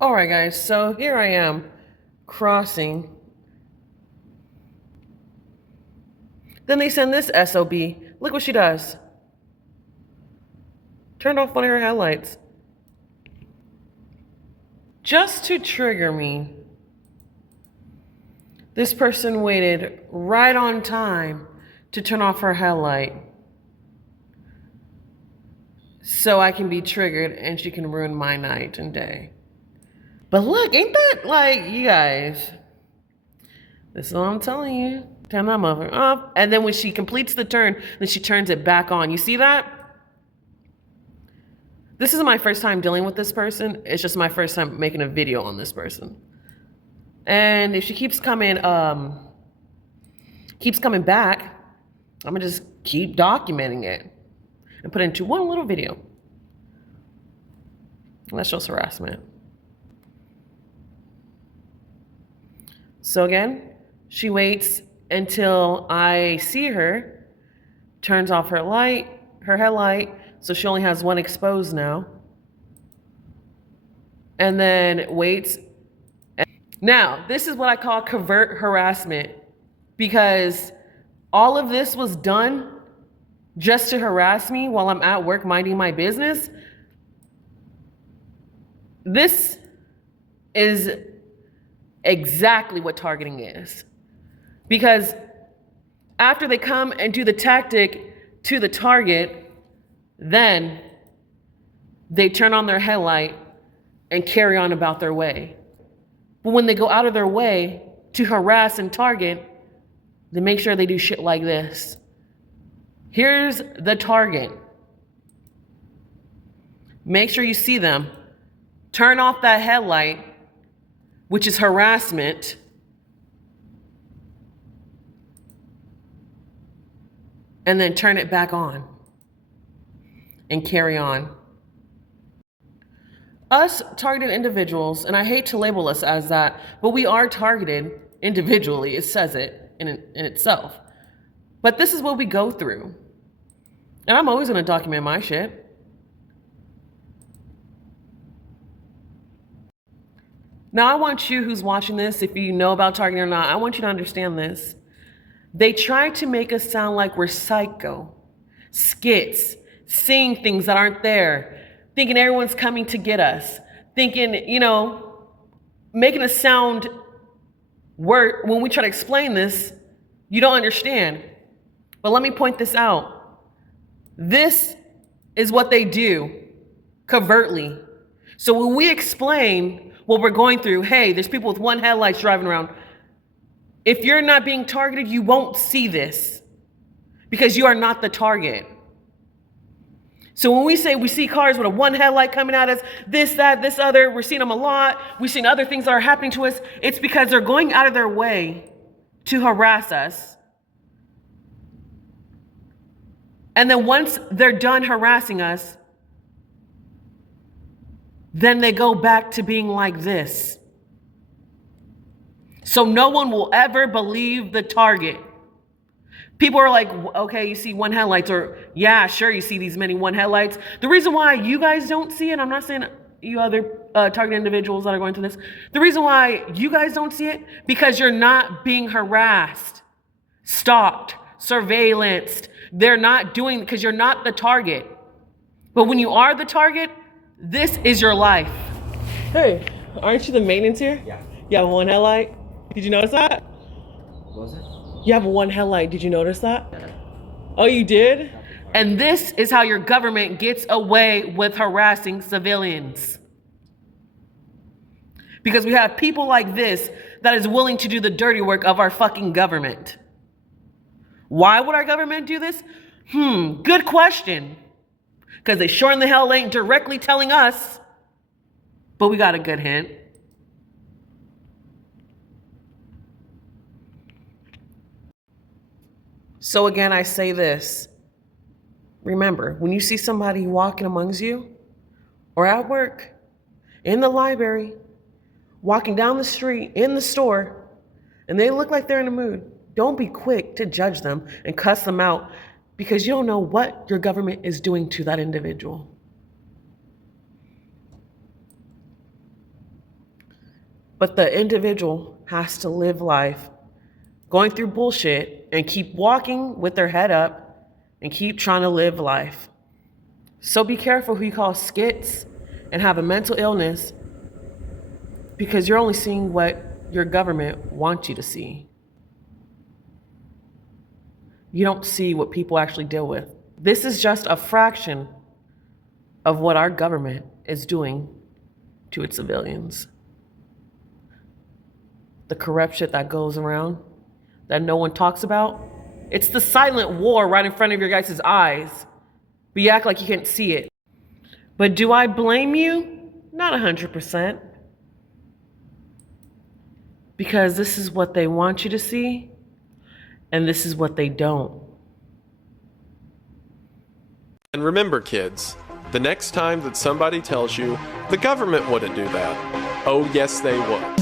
All right, guys, so here I am crossing. Then they send this SOB. Look what she does. Turned off one of her headlights. Just to trigger me. This person waited right on time to turn off her headlight so I can be triggered and she can ruin my night and day. But look, ain't that like, you guys, this is what I'm telling you. Turn that mother off. And then when she completes the turn, then she turns it back on. You see that? This isn't my first time dealing with this person. It's just my first time making a video on this person. And if she keeps coming back, I'm gonna just keep documenting it and put it into one little video. That's just harassment. So again, she waits until I see her, turns off her headlight, so she only has one exposed now, and then waits. Now, this is what I call covert harassment, because all of this was done just to harass me while I'm at work minding my business. This is exactly what targeting is. Because after they come and do the tactic to the target, then they turn on their headlight and carry on about their way. But when they go out of their way to harass and target, they make sure they do shit like this. Here's the target. Make sure you see them. Turn off that headlight, which is harassment. And then turn it back on and carry on. Us targeted individuals, and I hate to label us as that, but we are targeted individually. It says it in itself. But this is what we go through. And I'm always gonna document my shit. Now I want you who's watching this, if you know about targeting or not, I want you to understand this. They try to make us sound like we're psycho, skits, seeing things that aren't there, thinking everyone's coming to get us, thinking, making us sound when we try to explain this, you don't understand. But let me point this out. This is what they do covertly. So when we explain what we're going through, hey, there's people with one headlight driving around. If you're not being targeted, you won't see this because you are not the target. So when we say we see cars with a one headlight coming at us, this, that, this other, we're seeing them a lot. We've seen other things that are happening to us. It's because they're going out of their way to harass us. And then once they're done harassing us, then they go back to being like this. So no one will ever believe the target. People are like, okay, you see one headlights, or yeah, sure, you see these many one headlights. The reason why you guys don't see it, I'm not saying you other target individuals that are going through this. The reason why you guys don't see it, because you're not being harassed, stalked, surveillanced. They're not doing, because you're not the target. But when you are the target, this is your life. Hey, aren't you the maintenance here? Yeah. You have one headlight? Did you notice that? What was it? You have one headlight. Did you notice that? Oh, you did? And this is how your government gets away with harassing civilians. Because we have people like this that is willing to do the dirty work of our fucking government. Why would our government do this? Good question. Because they sure in the hell ain't directly telling us, but we got a good hint. So again, I say this. Remember, when you see somebody walking amongst you, or at work, in the library, walking down the street, in the store, and they look like they're in a mood, don't be quick to judge them and cuss them out, because you don't know what your government is doing to that individual. But the individual has to live life going through bullshit and keep walking with their head up and keep trying to live life. So be careful who you call skits and have a mental illness, because you're only seeing what your government wants you to see. You don't see what people actually deal with. This is just a fraction of what our government is doing to its civilians. The corrupt shit that goes around that no one talks about. It's the silent war right in front of your guys' eyes, but you act like you can't see it. But do I blame you? Not 100%. Because this is what they want you to see, and this is what they don't. And remember, kids, the next time that somebody tells you the government wouldn't do that, oh yes they would.